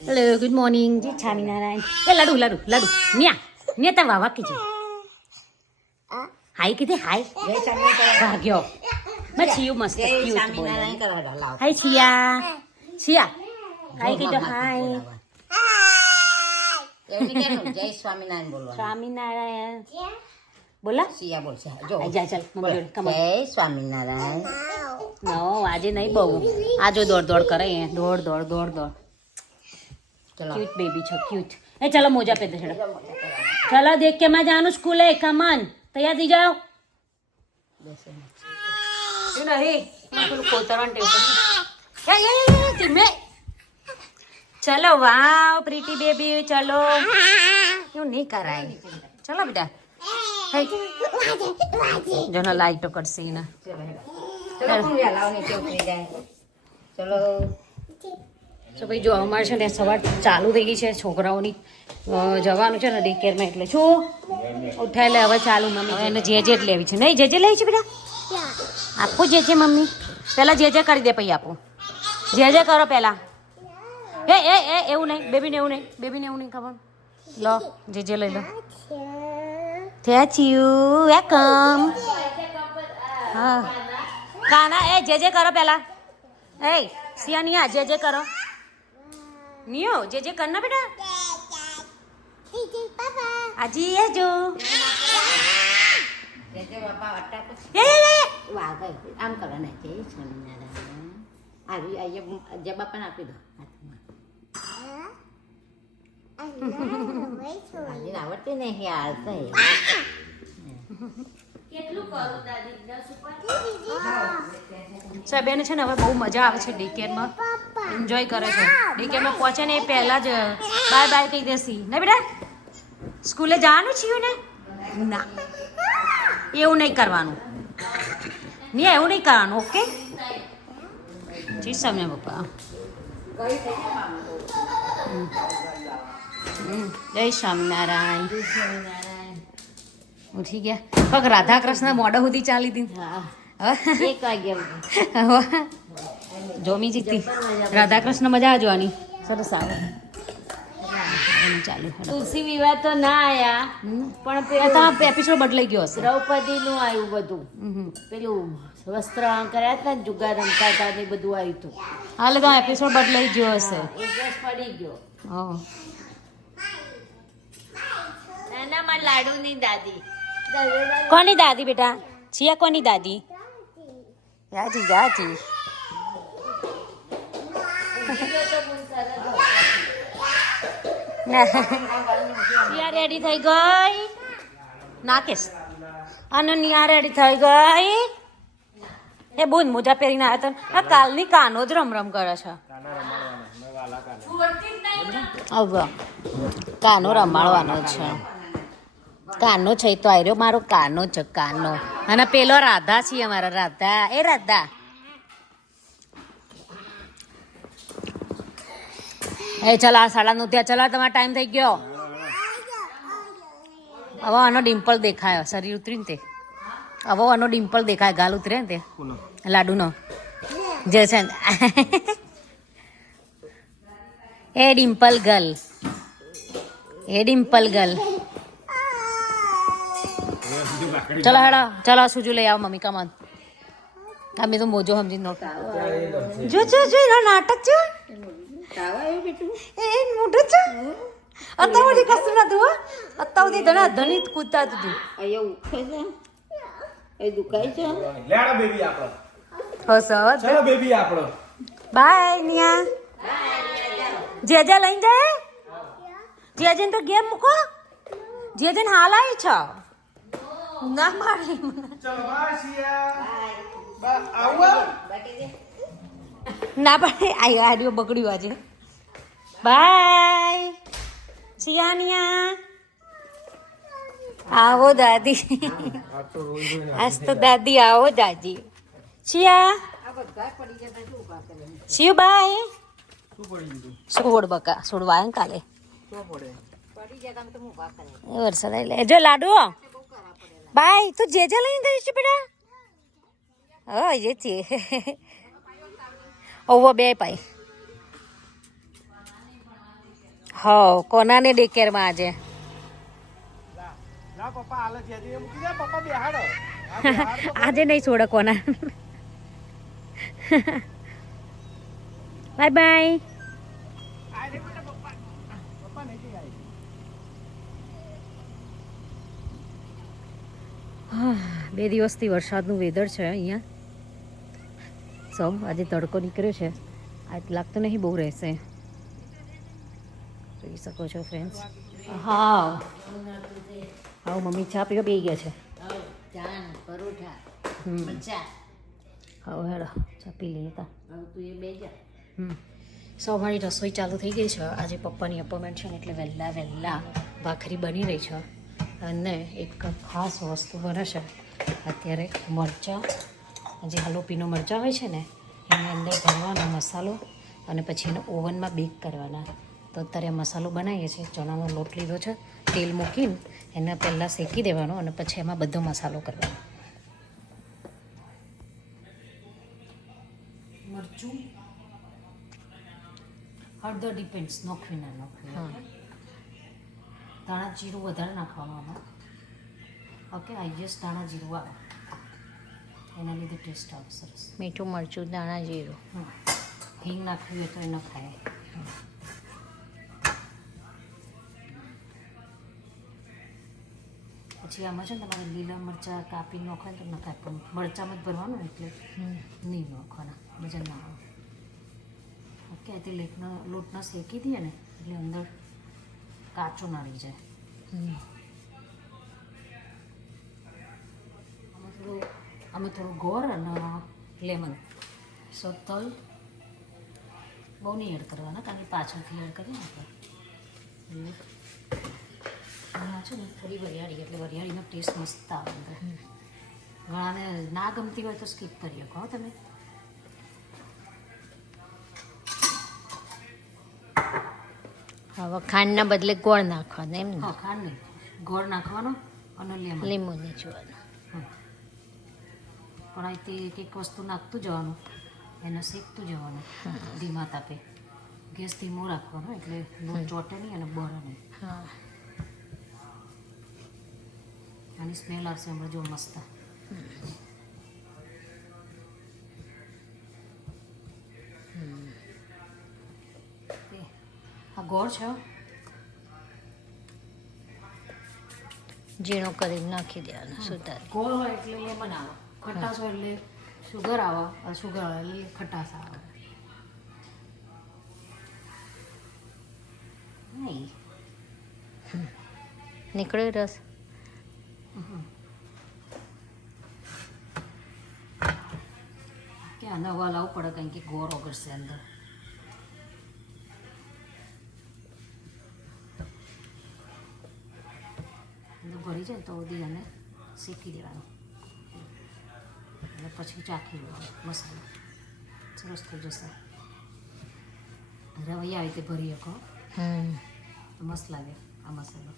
Hello good morning જી સ્વામિનારાયણ એ લાડુ લાડુ લાડુ ન્યા તા વાવા કીજે હાય કીધે હાય ભાગ્યો મેં છીયું મસ્ત ક્યુટ બોલે હાય છિયા હાય કીધો હાય જય સ્વામિનારાયણ બોલવા સ્વામિનારાયણ બોલા સિયા બોલશે જો જા ચાલ મમ્મી જોડે કમ જય સ્વામિનારાયણ નો આજે નહીં બહુ આજો દોડ કરે દોડ ચલો क्यूट बेबी छो क्यूट ए चलो मोजा पे चलो चलो देख के मैं जानू स्कूल है कमन तैयार दी जाओ क्यों नहीं मैं कोतरन टेप ये चलो वाओ प्रीटी बेबी चलो क्यों नहीं कराए चलो बेटा जो ना लाइट तो कर सी ना ચલો લાવ નીચે ઉતરી જાય ચલો તો ભાઈ જો અમારે છે ને સવાર ચાલુ થઈ ગઈ છે છોકરાઓની જવાનું છે ને ડેકેરમાં એટલે શું ઉઠાય એટલે હવે ચાલુ મમ્મી એને જે જ લેવી છે નહીં જે લેવી છે બેટા આપું જે મમ્મી પહેલાં જે કરી દે પછી આપું જે કરો પહેલાં એ એવું નહીં બેબીને એવું નહીં ખબર લો જે લઈ લો થેન્ક યુ વેલકમ હા કાના એ જે કરો પહેલાં એ સિયાનિયા જે કરો નિયો જે કરના બેટા આજી એ જો જય બાપા અટ્ટા એ વાહ ભાઈ આમ કરો ને જય સ્વામિનારાયણ આવી જય બાપાને આપી દો હાથમાં આવડતી નહીં હાલતા સાહેબ છે ને હવે બહુ મજા આવે છે ડીકેરમાં એન્જોય કરે છે ડીકેરમાં પહોંચે ને એ પહેલાં જ બાય કહી દેસી ને બેટા સ્કૂલે જવાનું છીએ ને ના એવું નહીં કરવાનું નહીં એવું નહીં કરવાનું ઓકે જી સામે પપ્પા જય સ્વામિનારાયણ ઉઠી ગયા પગ રાધા કૃષ્ણ મોઢા સુધી ચાલી હતી એક વાગ્યા જોમી જીતી રાધા કૃષ્ણ મજા જોવાની સરસ આવે ચાલુ તુલસી વિવાહ તો ના આયા પણ એપિસોડ બદલાઈ ગયો હશે દ્રૌપદી નું આવ્યું બધું પેલું વસ્ત્ર કર્યા હતા ને જુગાર રમતા હતા ને બધું આવ્યું હતું હાલે તો એપિસોડ બદલાઈ ગયો હશે ઇન્ટરેસ્ટ પડી ગયો હા નાના માં લાડુ ની દાદી કોની દાદી બેટા છિયા કોની દાદી જાજી નિયા રેડી થઈ ગઈ નાકેશ અનન્યા રેડી થઈ ગઈ એ બોન મોજા પહેરીને આવ્યા હતા આ કાલની કાનો જ રમ કરે છે હવે કાનો રમાડવાનો છે કાનો છે તો આવ્યો મારો કાનો છે કાનો અને પેલો રાધા છે અમારા રાધા એ રાધા એ ચલા 9:30 ત્યાં ચલા તમારો ટાઈમ થઈ ગયો હવે આનો ડિમ્પલ દેખાયો શરીર ઉતરીને તે હવે આનો ડિમ્પલ દેખાય ગાલ ઉતરે ને તે લાડુનો જે છે એ ડિમ્પલ ગર્લ ચલો હેડો ચલો સુજુ લઈ આવો મમ્મી કમન અમે તો મોજો સમજી નો જો એનો નાટક છે એ મોટું છે અત્યાર કશું નતું અત્યાર ધણા ધણી કૂદતા હતું અહીંયા ઉઠે છે એ દુખાય છે લેડો બેબી આપણો હસ ચલો બેબી આપણો બાય નિયા જે લઈને જાય જે તો ગેમ મૂકો જે હાલ આવી છે ના મારે ચલો બાય સિયા આવો ના પડે આડિયો બગડ્યું આજે બાય સિયાનિયા આવો દાદી આજ તો દાદી આવો દાદી સિયા સિયુ બાય સોડ બકા સોડવા ને કાલે વરસાદ એટલે જો લાડુ બાય તું જે લઈને જઈશ બેટા હા જે છે ઓવો બે પાઈ હા કોનાને ડે કેરમાં આજે લા પપ્પા હાલે છે હજી મૂકી દે પપ્પા બેહાડ આજે નહીં છોડે કોના બાય બાય પપ્પા નહીં જાય બે દિવસથી વરસાદનું વેધર છે અહીંયા સૌ આજે તડકો નીકળ્યો છે આજ લાગતું નહીં બહુ રહેશે જોઈ શકો છો ફ્રેન્ડ્સ હા હા મમ્મી ચા પીવા બેસી ગયા છે ચાન પરોઠા હમ મરચા હા હેડો ચા પી લઈએ તા હવે તું એ બે જા સો મારી રસોઈ ચાલુ થઈ ગઈ છે આજે પપ્પાની અપોઇન્ટમેન્ટ છે ને એટલે વહેલા ભાખરી બની રહી છે અને એક ખાસ વસ્તુ બને છે અત્યારે મરચાં જે હાલોપીનો મરચાં હોય છે ને એની અંદર ભરવાનો મસાલો અને પછી એને ઓવનમાં બેક કરવાના તો અત્યારે મસાલો બનાવીએ છીએ ચણાનો લોટ લીધો છે તેલ મૂકીને એને પહેલાં શેકી દેવાનો અને પછી એમાં બધો મસાલો કરવાનો મરચું હળદર ડિપેન્ડ્સ નોખવી ના નોખવી ધાણા જીરું વધારે નાખવાનું આમાં ઓકે હાઈએસ્ટ ધાણા જીરું આવે એના લીધે ટેસ્ટ આવે સરસ મીઠું મરચું દાણા જીરું હિંગ નાખવી હોય તો એ નખાય પછી આમાં છે ને તમારે લીલા મરચાં કાપી નખાય તો નખાય પણ મરચાંમાં જ ભરવાનું ને એટલે નહીં નાખવાના મજા ના આવે ઓકે તે લોટના શેકી દઈએ ને એટલે અંદર કાચો ના રહી જાય આમાં થોડું ગોળ અને લેમન સો તલ બહુ નહીં એડ કરવાના કારણ કે પાછળથી એડ કરીએ ને આપણે ઘણા છે ને થોડી વરિયાળી એટલે વરિયાળીનો ટેસ્ટ મસ્ત આવે અંદર ઘણાને ના ગમતી હોય તો સ્કીપ કરી શકો તમે હવે ખાંડના બદલે ગોળ નાખવાનો એમ ને હા ખાંડ નહીં ગોળ નાખવાનો અને લેમન લીંબુ નીચવાનું પણ આ તે એક વસ્તુ નાખતું જવાનું એને શેકતું જવાનું ધીમા તાપે ગેસ ધીમો રાખવાનો એટલે લોટ ચોટે નહીં અને બળે નહીં હા આની સ્મેલ આવશે હમણાં જો મસ્ત આ ગોળ છે ઝીણો કરીને નાખી દેવાનું સુધારી ગોળ હોય એટલે લેમન આવે ખટાશ હોય એટલે શુગર આવે શુગર આવે એટલે ખટાશ આવે નહીં નીકળ્યો રસ ક્યાં નવા લાવવું પડે કારણ કે ગોળ ઓગળશે અંદર ભરી જાય તો બધી આને શેકી દેવાનું અને પછી ચાખી લેવાનું મસાલો સરસ થઈ જશે રવૈયા આવી રીતે ભરી શકો તો મસ્ત લાગે આ મસાલો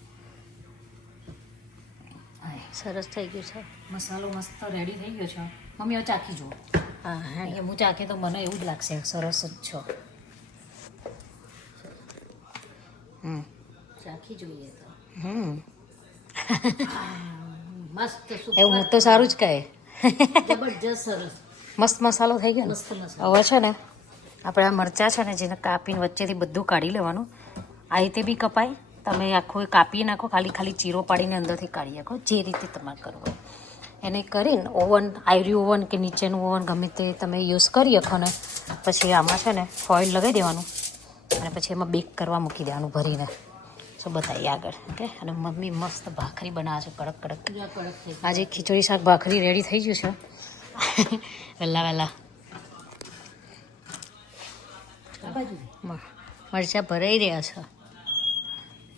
સરસ થઈ ગયું છે મસાલો મસ્ત રેડી થઈ ગયો છે મમ્મી હવે ચાખી જુઓ હા હા અહીંયા હું ચાખે તો મને એવું જ લાગશે સરસ જ છો ચાખી જોઈએ તો મસ્ત એવું હું તો સારું જ કહે જબરજસ્ત સરસ મસ્ત મસાલો થઈ ગયો ને મસ્ત મસાલો હવે છે ને આપણે આ મરચાં છે ને જેને કાપીને વચ્ચેથી બધું કાઢી લેવાનું આ રીતે બી કપાય તમે આખું કાપી નાખો ખાલી ચીરો પાડીને અંદરથી કાઢી નાખો જે રીતે તમારે કરવું હોય એને કરીને ઓવન આયર્યું ઓવન કે નીચેનું ઓવન ગમે તે તમે યુઝ કરી શકો ને પછી આમાં છે ને ફોઇલ લગાવી દેવાનું અને પછી એમાં બેક કરવા મૂકી દેવાનું ભરીને સો બતાવીએ આગળ ઓકે અને મમ્મી મસ્ત ભાખરી બનાવે છે કડક કડક કડક થઈ આજે ખીચડી શાક ભાખરી રેડી થઈ ગયું છે વહેલા આ બાજુ મરચાં ભરાઈ રહ્યા છે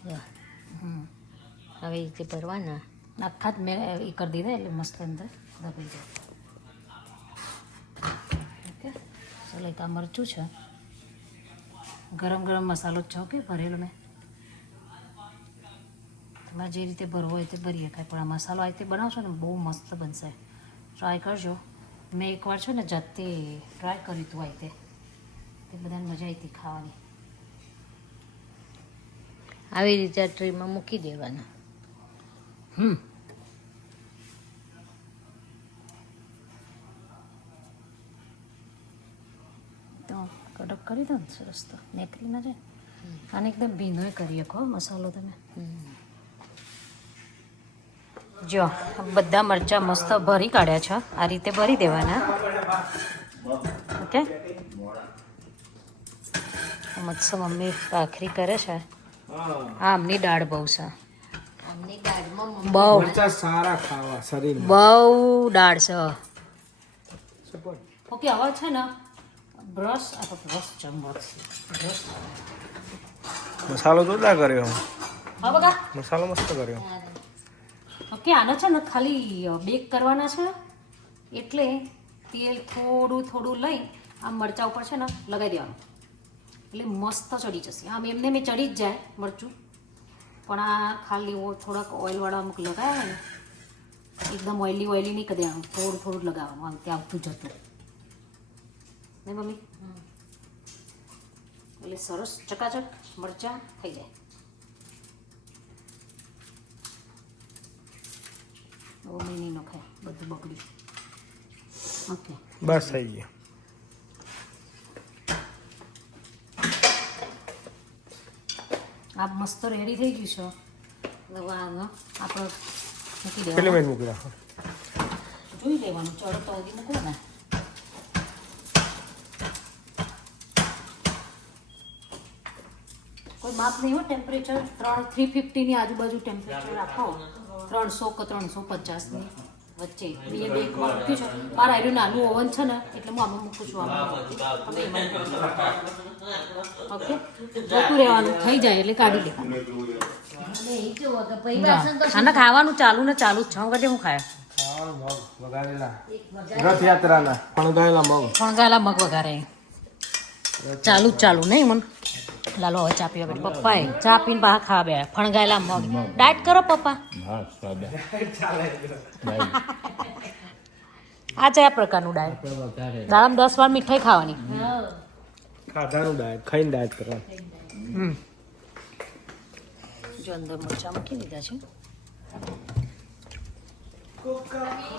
હવે એ રીતે ભરવાના આખા જ મેં એ કરી દીધા એટલે મસ્ત અંદર દબાઈ જાય ઓકે ચાલો એક આ મરચું છે ગરમ મસાલો જ છે ઓકે ભરેલો મેં તમારે જે રીતે ભરવો હોય તે ભરીએ કાંઈ પણ આ મસાલો આ રીતે બનાવશો ને બહુ મસ્ત બનશે ટ્રાય કરજો મેં એકવાર છે ને જાતે ટ્રાય કર્યું હતું આ રીતે તે બધાને મજા આવી હતી ખાવાની આવી રીતે આ ટ્રેમાં મૂકી દેવાના. તો કડક કરી દો ને સરસ, તો નેકરી ના જાય. આને એકદમ ભીનો કરી શકો મસાલો તમે. જો બધા મરચાં મસ્ત ભરી કાઢ્યા છે, આ રીતે ભરી દેવાના. ઓકે, મસ્ત મમ્મી ભાખરી કરે છે. આ આમની દાળ બહુ છે, અમની દાળમાં બહુ મરચા સારા ખાવા શરીર બહુ દાળ છે. ઓકે, હવે છે ને બ્રશ, આ તો બ્રશ ચમચ બ્રશ. મસાલો જોરદાર કર્યો, હા બકા. મસાલો મસ્ત કર્યો. ઓકે, આને છે ને ખાલી બેક કરવાના છે, એટલે તેલ થોડું થોડું લઈ આમ મરચાં ઉપર છે ને લગાવી દેવાનું, એટલે મસ્ત ચડી જશે. આમ એમને મેં ચડી જ જાય મરચું, પણ આ ખાલી થોડાક ઓઇલવાળા અમુક લગાવ્યા ને, એકદમ ઓઇલી નહીં કરી દેવાનું, થોડું થોડું જ લગાવવાનું, આમ ત્યાં આવતું જતું ને મમ્મી. એટલે સરસ ચકાચક મરચાં થઈ જાય. બહુ નહીં નખાય, બધું બગડ્યું. ઓકે, બસ થઈ ગયું. આ મસ્ત રેડી થઈ ગયું છે. હવે આનો આપણે મૂકી કેટલી દેવાનું, મિનિટ મૂકી રાખો? જોઈ લેવાનું, ચડતો સુધી મૂકો ને. કોઈ માપ નહીં હોય, ટેમ્પરેચર 350 ની આજુબાજુ ટેમ્પરેચર રાખો, 300 કે 350 ની વચ્ચે. બીજે બે એકમાં મૂક્યું છે. મારા આર્યું નાનું ઓવન છે ને, એટલે હું આમાં મૂકું છું. આમાં તમે એમાં ઓકે, જોતું રહેવાનું, થઈ જાય એટલે કાઢી દેવાનું. આને ખાવાનું ચાલુ ને ચાલુ જ છે. હું કદી હું ખાયા મગ વગાડેલા રથયાત્રાના ફણગાયેલા મગ. ફણગાયેલા મગ વઘારે ચાલુ જ ચાલુ નહીં મન. લાલો હવે ચા પીવા બેઠ. પપ્પાએ ચા પીને બહાર ખાવા બે. ફણગાયેલા મગ ડાયટ કરો પપ્પા. આ કયા પ્રકારનું ડાયટ? દાડામાં 10 વાર મીઠાઈ ખાવાની. ખાધાનું ડાયટ, ખાઈને ડાયટ કરવાનું. જો અંદર મરચાં મૂકી દીધા છે.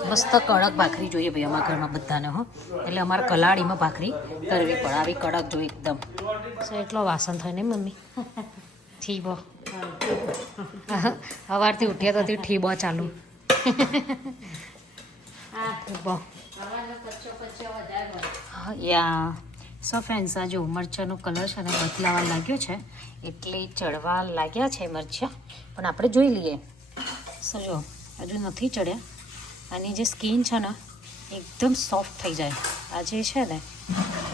મસ્ત કડક ભાખરી જોઈએ ભાઈ અમારા ઘરમાં બધાને. હો, એટલે અમારે કલાડીમાં ભાખરી કરવી પડે, આવી કડક જોઈએ એકદમ. એટલો વાસણ થાય ને મમ્મી. ઠીબો સવારથી ઉઠ્યા તો ઠીબો ચાલુ. યા સો ફ્રેન્ડ્સ, આ જો મરચાંનો કલર છે ને બદલાવા લાગ્યો છે, એટલે ચડવા લાગ્યા છે મરચાં. પણ આપણે જોઈ લઈએ. સો જો હજુ નથી ચડ્યા. આની જે સ્કીન છે ને એકદમ સોફ્ટ થઈ જાય. આ જે છે ને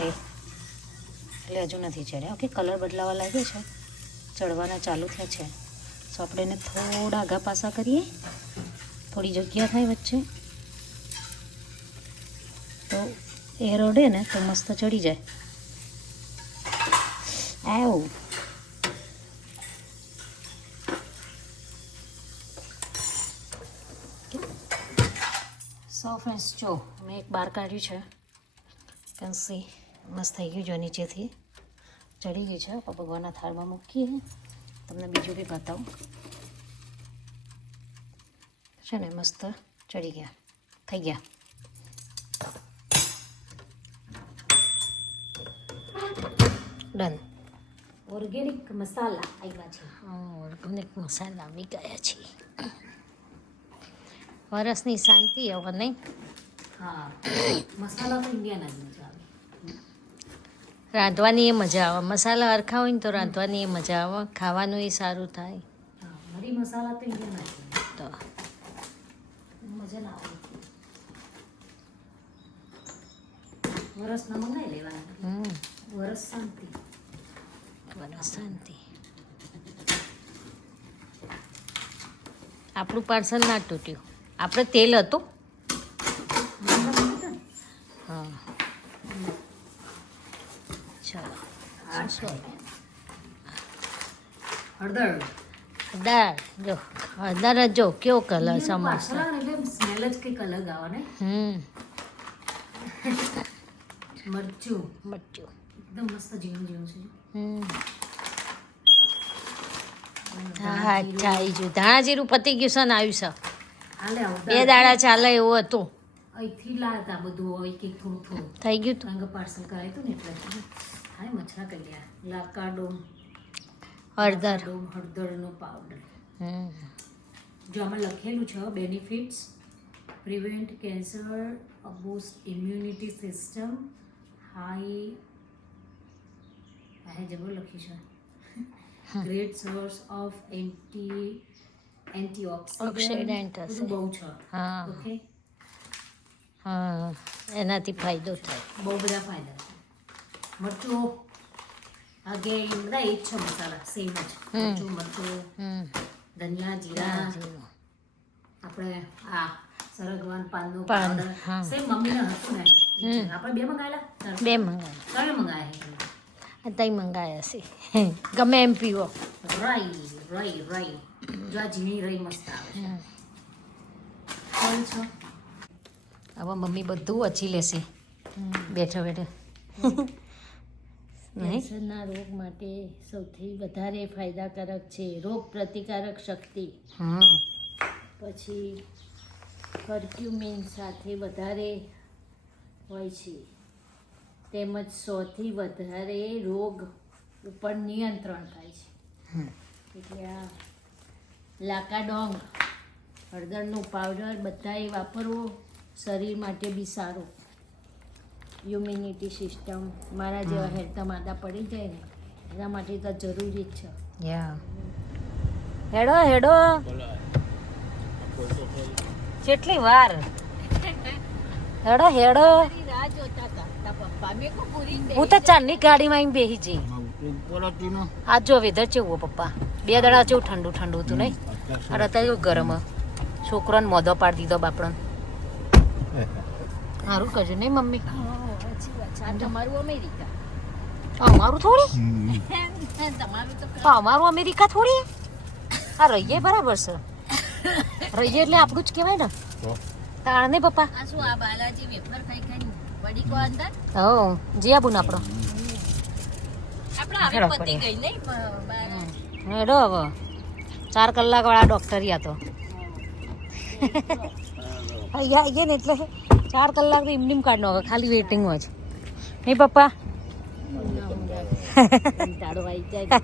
એટલે હજુ નથી ચડ્યા. ઓકે, કલર બદલાવા લાગ્યો છે, ચડવાના ચાલુ થયા છે. સો આપણે એને થોડા આગા પાસા કરીએ, થોડી જગ્યા થાય વચ્ચે, તો એ રડે ને તો મસ્ત ચડી જાય. આવું સો ફ્રેન્ડ્સ, જો મેં એક બાર કાઢ્યું છે, કેન સી મસ્ત થઈ ગયું. જો નીચેથી ચડી ગયું છે. ભગવાનના થાળમાં મૂકીએ, તમને બીજું બી બતાવું. છે ને મસ્ત ચડી ગયા, થઈ ગયા. ડન. ઓર્ગેનિક મસાલા આવ્યા છે. ઓર્ગેનિક મસાલા આવી ગયા છે. વરસની શાંતિ હવે નહીં. હા, મસાલા તો ઇન્ડિયાના જ મજા આવે. રાંધવાની એ મજા આવે. મસાલા હરખા હોય ને તો રાંધવાની એ મજા આવે, ખાવાનું એ સારું થાય. હા, મરી મસાલા તો ઇન્ડિયાના જ તો મજા ના આવે. વરસના મંગાવી લેવાના, વરસ શાંતિ. વરસ શાંતિ. આપણું પાર્સલ ના તૂટ્યું. આપણે તેલ હતું. હા, ચાલો. હળદર દાળ જો, દાળ જો કેવો કલર સમોસા. એટલે સ્મેલ જ કંઈક અલગ આવે ને. મરચું મરચું એકદમ મસ્ત ઝીણું ઝીણું છે. હા અચ્છા આવી ગયું ધાણા જીરું પતી ગયું છે ને આવ્યું છે આલે 2 દાડા ચાલે એવું હતું અહીંથી લાતા બધું એક એક થોડું થોડું થઈ ગયું તું કારણ કે પાર્સલ કરાયું હતું ને એટલે હા મછલા કરી ગયા લાકાડો હળદર હળદરનો પાવડર હમ. જો આમાં લખેલું છે benefits prevent cancer boost immunity system high જબર લખ્યું છે great source of antioxidant oxidant હશે બહુ છે હા ઓકે હા એનાથી ફાયદો થાય બહુ બધા ફાયદા છે મરચું આગે બધા એ જ છે મસાલા સેમ જ મરચું મરચું હમ ધનિયા જીરા આપણે આ સરગવાન પાનનું પાન, પાવડર હા. સેમ મમ્મીને હતું ને એ જ. આપણે બે મંગાવેલા 2 મંગાય ત્રણ મંગાયા તઈ મંગાયા છે ગમે એમ પીવો રાઈ જો આ ઝીણી રહી મસ્ત આવે છે કોણ છો હવે મમ્મી બધું વચી લેશે બેઠા બેઠા નહીં કેન્સરના રોગ માટે સૌથી વધારે ફાયદાકારક છે રોગ પ્રતિકારક શક્તિ હમ પછી કર્ક્યુમિન સાથે વધારે હોય છે તેમજ 100થી વધારે રોગ ઉપર નિયંત્રણ થાય છે એટલે આ લાકાડોંગ હળદરનું પાવડર બધાએ વાપરવું શરીર માટે બી સારું ઇમ્યુનિટી સિસ્ટમ મારા જેવા હેરતા માદા પડી જાય ને એના માટે તો જરૂરી જ છે યા હેડો હેડો કેટલી વાર હેડો હેડો રાહ જોતા હતા પપ્પા મેં કો પૂરી હું તો ચાંદની ગાડીમાં આવીને બેસી જઈ આજ જો વેધર કેવું પપ્પા 2 દાડા જેવું ઠંડુ ઠંડુ હતું નહીં અરે અત્યારે કેવું ગરમ છોકરાને મોઢો પાડી દીધો બાપડો સારું કરજો નહીં મમ્મી આ તમારું અમેરિકા અમારું થોડી તમારું તો અમારું અમેરિકા થોડી આ રહીએ બરાબર છે રહીએ એટલે આપણું જ કહેવાય ને તાણ નહીં પપ્પા આ શું આ બાલાજી વેફર ખાઈ ખાઈ વડી કો અંદર હો જી આબુ ને આપણો આપણે હેડો હવે પતી પડી. ગઈ નહીં બાલાજી હેડો હવે 4 કલાક વાળા ડોક્ટર યા તો અહીંયા આવીએ ને એટલે 4 કલાક તો એમની કાઢનો હવે ખાલી વેઇટિંગમાં જ નહીં પપ્પા કંટાળો આવી જાય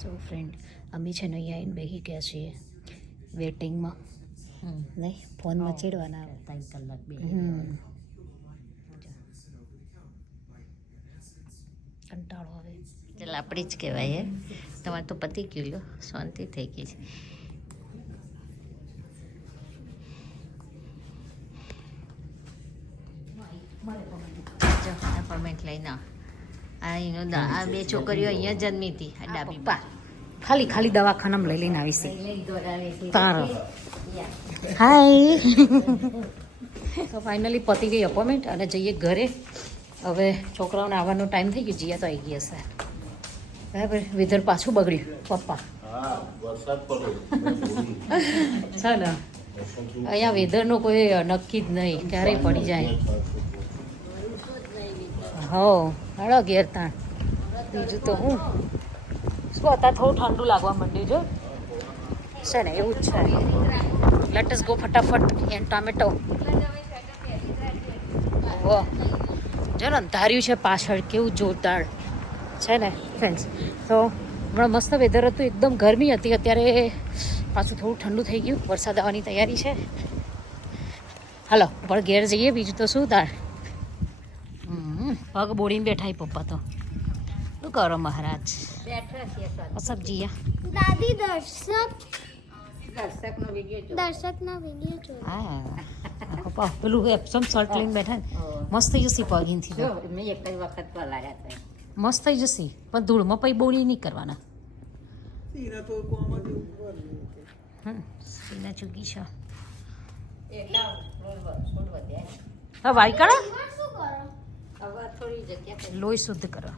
સો ફ્રેન્ડ અમે છે ને અહીંયા આવીને બેસી ગયા છીએ વેટિંગમાં નહીં ફોનમાં ચીડવાના 3 કલાક બે કંટાળો આવે એટલે આપણી જ કહેવાય હે તમારે તો પતી ગયું લો શાંતિ થઈ ગઈ છે જો એપોઇન્ટમેન્ટ લઈને આ એનો આ 2 છોકરીઓ અહીંયા જન્મી હતી આ ડાબી પપ્પા ખાલી ખાલી દવાખાનામાં લઈ લઈને આવી છે તારો હાય તો ફાઇનલી પતી ગઈ અપોઇન્ટમેન્ટ અને જઈએ ઘરે હવે છોકરાઓને આવવાનો ટાઈમ થઈ ગયો જીયા તો આવી ગયા છે બરાબર વેધર પાછું બગડ્યું પપ્પા છે ને અહીંયા વેધરનો કોઈ નક્કી જ નહીં ક્યારેય પડી જાય હો હાડો ઘેર તાણ બીજું તો હું શું અત્યારે થોડું ઠંડુ લાગવા માંડ્યું જો છે ને એવું જ છે લેટસ ગો ફટાફટ એન્ડ ટામેટો વાહ જો ને અંધાર્યું છે પાછળ કેવું જોરદાર છે ને ફ્રેન્ડ્સ તો હમણાં મસ્ત વેધર હતું એકદમ ગરમી હતી અત્યારે પાછું થોડું ઠંડુ થઈ ગયું વરસાદ આવવાની તૈયારી છે હાલો પણ ઘેર જઈએ બીજું તો શું તાર પગ બોડીને બેઠા પપ્પા તો શું કરો મહારાજ બેઠા છીએ સબ્જી દાદી દર્શકનો વિડીયો દર્શકના વિડીયો જોયો. હા પપ્પા પેલું એપ્સમ શર્ટ લઈને બેઠા ને મસ્ત થઈ જશે પગીનથી જો મેં એક જ વખત પલાળ્યા હતા મસ્ત થઈ જશે પણ ધૂળમાં પછી બોડી નહીં કરવાના સીના ચૂકી છે એટલા છોડ વધ્યા હા વાઈ કાઢો એમાં શું કરો? હવે થોડી જગ્યા લોહી શુદ્ધ કરો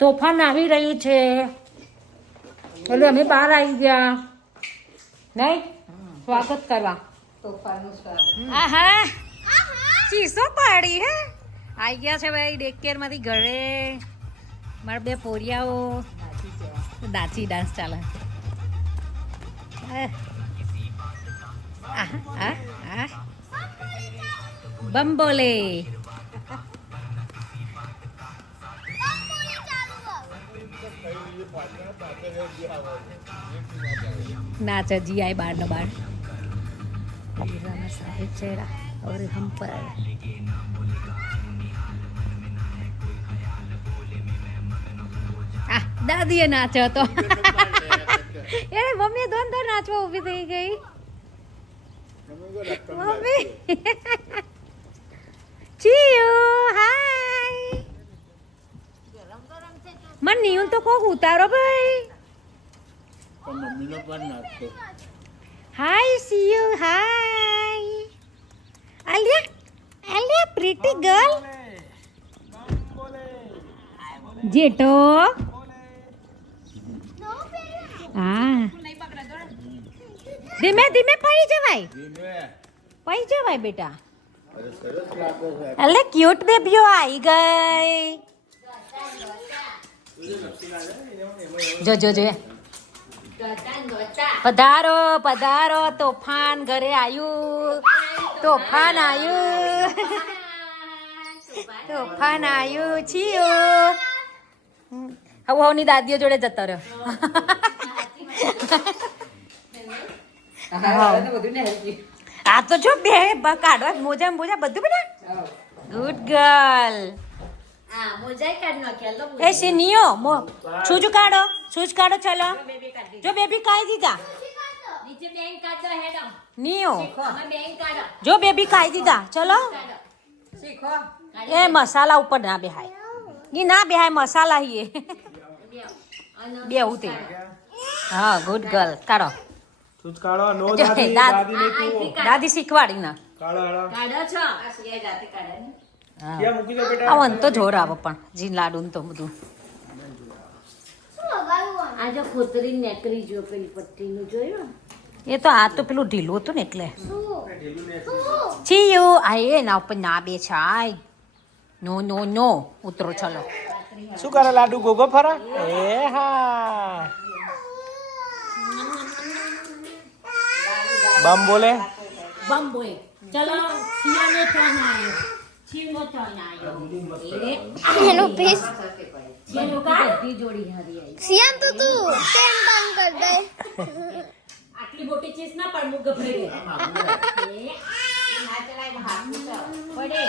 તોફાન આવી રહ્યું છે એટલે અમે બહાર આવી ગયા નહીં સ્વાગત કરવા તોફાનનું સ્વાદ આહા ચીસો પાડી હે આવી ગયા છે ભાઈ ડેકેર માંથી ઘરે મારા બે પોરિયાઓ દાચી ડાન્સ ચાલે બંબોલે नाचा जी आए बार न बार साहिब चेहरा और हम पर दादी नाचो तो अरे मम्मी दोन नाचवा उभी થઈ ગઈ મમ્મી ચિયો હાય મન નિયમ તો કોક ઉતારો ભાઈ હાય સિયુ હાય આલિયા પ્રીટી ગર્લ જેટો હા ધીમે ધીમે પડી જવાય બેટા અલે ક્યુટ બેબીઓ આવી ગઈ જો પધારો પધારો તોફાન ઘરે આવ્યું તોફાન આવ્યું છીયો હવની દાદીઓ જોડે જતો રહ્યો આ તો જો બે કાઢવા મોજા બધું બેટા ગુડ ગર્લ એ સિનિયો શૂઝ કાઢો ચલો જો બેબી કાઢી દીધા નિયો જો બેબી કાઢી દીધા ચલો એ મસાલા ઉપર ના બેહાય ઈ ના બેહાય મસાલા હી બેહું તે હા ગુડ ગર્લ કાઢો તું કાઢો નો દાદી દાદી શીખવાડી ના કાઢો છો ક્યાં મૂકી દો બેટા આવન તો જોર આવે પણ જી લાડુ ને તો બધું આ જો ખોતરી નેકરી જો પેલી પટ્ટીનું જોયું એ તો આ તો પેલું ઢીલું હતું ને એટલે છીયું આ એ ના ઉપર ના બે છાય નો ઉતરો ચલો શું કરે લાડુ ગોગો ફરા એ હા બમ બોલે ચલો સિયાનો ટર્ન આવ્યો છીનો ટર્ન આવ્યો એનું પીસ જેનું કાઢી જોડી હારી આવી સિયામ તો તું કેમ બંધ કર દે આટલી મોટી ચીઝ ના પણ મું ગભરાઈ ગઈ પડે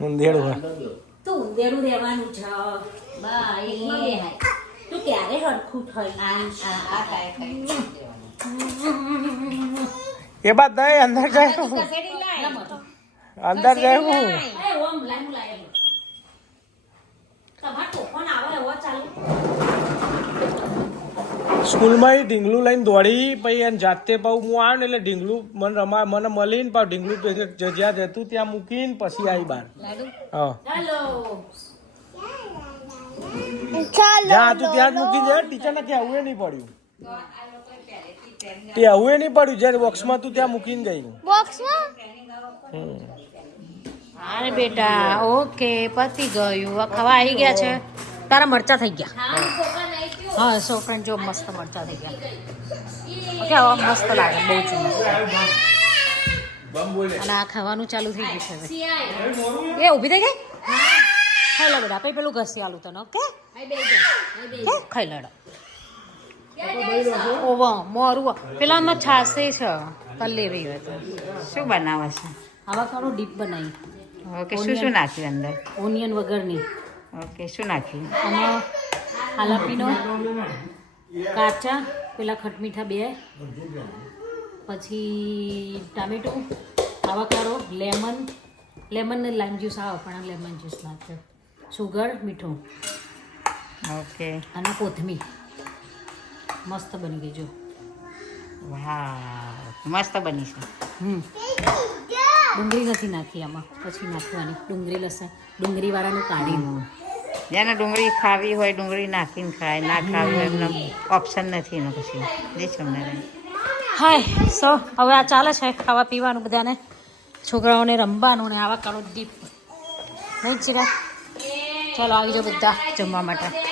ઊંધેડું હા તું ઊંધેડું રહેવાનું છે બા એકમાં બેહાય તું ક્યારે હરખું થઈ એ બાદ દઈ અંદર જાય અંદર જાય હું સ્કૂલમાં ઢીંગલું લઈને દોડી પછી એને જાતે પાઉં હું આવ્યો ને એટલે ઢીંગલું મને મળીને પાછું ઢીંગલું જ્યાં જતું ત્યાં મૂકીને પછી આવી બહાર હા જ્યાં હતું ત્યાં જ મૂકીને જાય ટીચરને ત્યાં આવું નહીં પડ્યું તે આવું નહીં પડ્યું જ્યારે બોક્સમાં તું ત્યાં મૂકીને ગઈ બોક્સમાં અરે બેટા ઓકે પતી ગયું ખાવા આવી ગયા છે તારા મરચા થઈ ગયા હા સોફ્રેન્ડ જો મસ્ત મરચા થઈ ગયા ઓકે હવે મસ્ત લાગે બહુ જ મસ્ત અને આ ખાવાનું ચાલુ થઈ ગયું છે હવે એ ઊભી થઈ ગઈ ખાઈ લો બેટા પછી પેલું ઘસી આલું તને ઓકે ખાઈ લેડો ઓવા મોરું પેલામાં છાશે છે તલેરી હોય તો શું બનાવે છે આવા કાળો ડીપ બનાવી ઓકે શું નાખ્યું અંદર ઓનિયન વગરની ઓકે શું નાખ્યું આમાં હાલાપીનો કાચા પેલા ખટમીઠા બે પછી ટામેટું આવાકારો લેમન ને લાઈમ જ્યુસ આવે પણ આ લેમન જ્યુસ નાખે સુગર મીઠું ઓકે અને કોથમીર મસ્ત બની ગઈ જો વાહ મસ્ત બની છે ડુંગળી નથી નાખી આમાં પછી નાખવાની ડુંગળી લસણ ડુંગળીવાળાનું કાઢીને જેને ડુંગળી ખાવી હોય ડુંગળી નાખીને ખાય ના ખાવી હોય એમને ઓપ્શન નથી એનો પછી જે તમને હાય સો હવે આ ચાલે છે ખાવા પીવાનું બધાને છોકરાઓને રમવાનું ને આવા કાળો દીપ નહીં ચિરાગ ચાલો આવી જાઓ બધા જમવા માટે